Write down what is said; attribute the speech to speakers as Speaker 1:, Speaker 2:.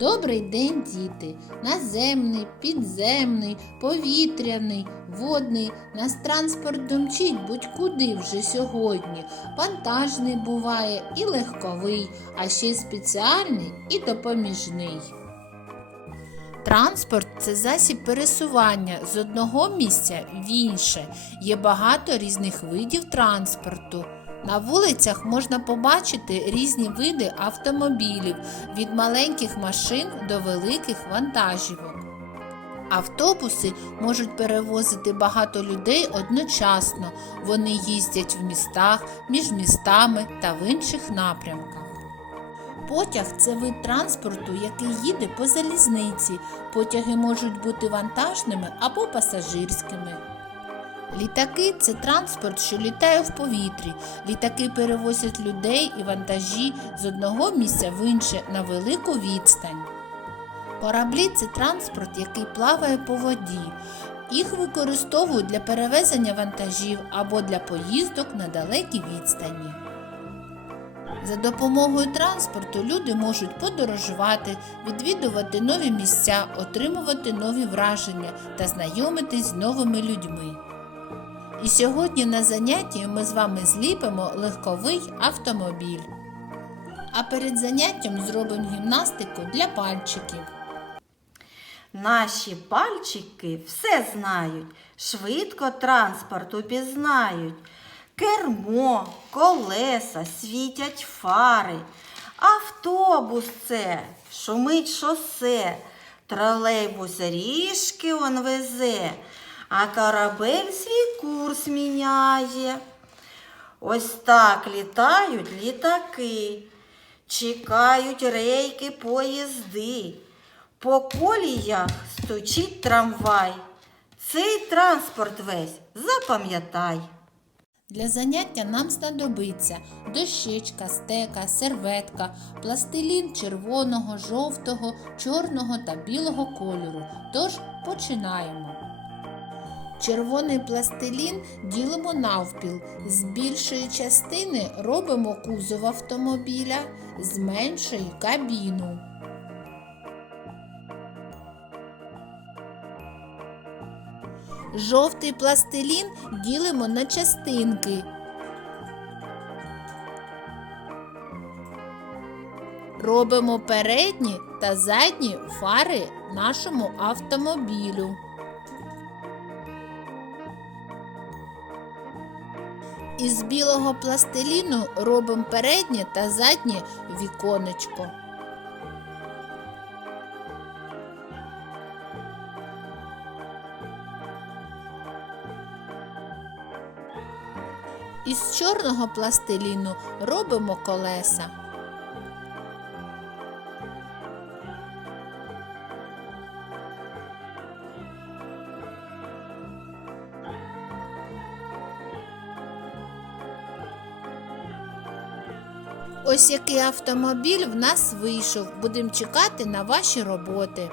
Speaker 1: Добрий день, діти! Наземний, підземний, повітряний, водний. Нас транспорт домчить будь-куди вже сьогодні. Вантажний буває і легковий, а ще спеціальний і допоміжний. Транспорт це засіб пересування з одного місця в інше. Є багато різних видів транспорту. На вулицях можна побачити різні види автомобілів від маленьких машин до великих вантажівок. Автобуси можуть перевозити багато людей одночасно. Вони їздять в містах, між містами та в інших напрямках. Потяг це вид транспорту, який їде по залізниці. Потяги можуть бути вантажними або пасажирськими. Літаки це транспорт, що літає в повітрі. Літаки перевозять людей і вантажі з одного місця в інше на велику відстань. Кораблі це транспорт, який плаває по воді. Їх використовують для перевезення вантажів або для поїздок на далекі відстані. За допомогою транспорту люди можуть подорожувати, відвідувати нові місця, отримувати нові враження та знайомитись з новими людьми. І сьогодні на занятті ми з вами зліпимо легковий автомобіль. А перед заняттям зробимо гімнастику для пальчиків.
Speaker 2: Наші пальчики все знають, швидко транспорт упізнають. Кермо, колеса, світять фари. Автобус це, шумить шосе, тролейбус ріжки он везе, а корабель свій курс міняє. Ось так літають літаки, чекають рейки поїзди. По коліях стучить трамвай. Цей транспорт весь запам'ятай.
Speaker 1: Для заняття нам знадобиться дощечка, стека, серветка, пластилін червоного, жовтого, чорного та білого кольору. Тож починаємо. Червоний пластилін ділимо навпіл. З більшої частини робимо кузов автомобіля, з меншої кабіну. Жовтий пластилін ділимо на частинки. Робимо передні та задні фари нашому автомобілю. Із білого пластиліну робимо переднє та заднє віконечко. Із чорного пластиліну робимо колеса. Ось який автомобіль в нас вийшов. Будемо чекати на ваші роботи.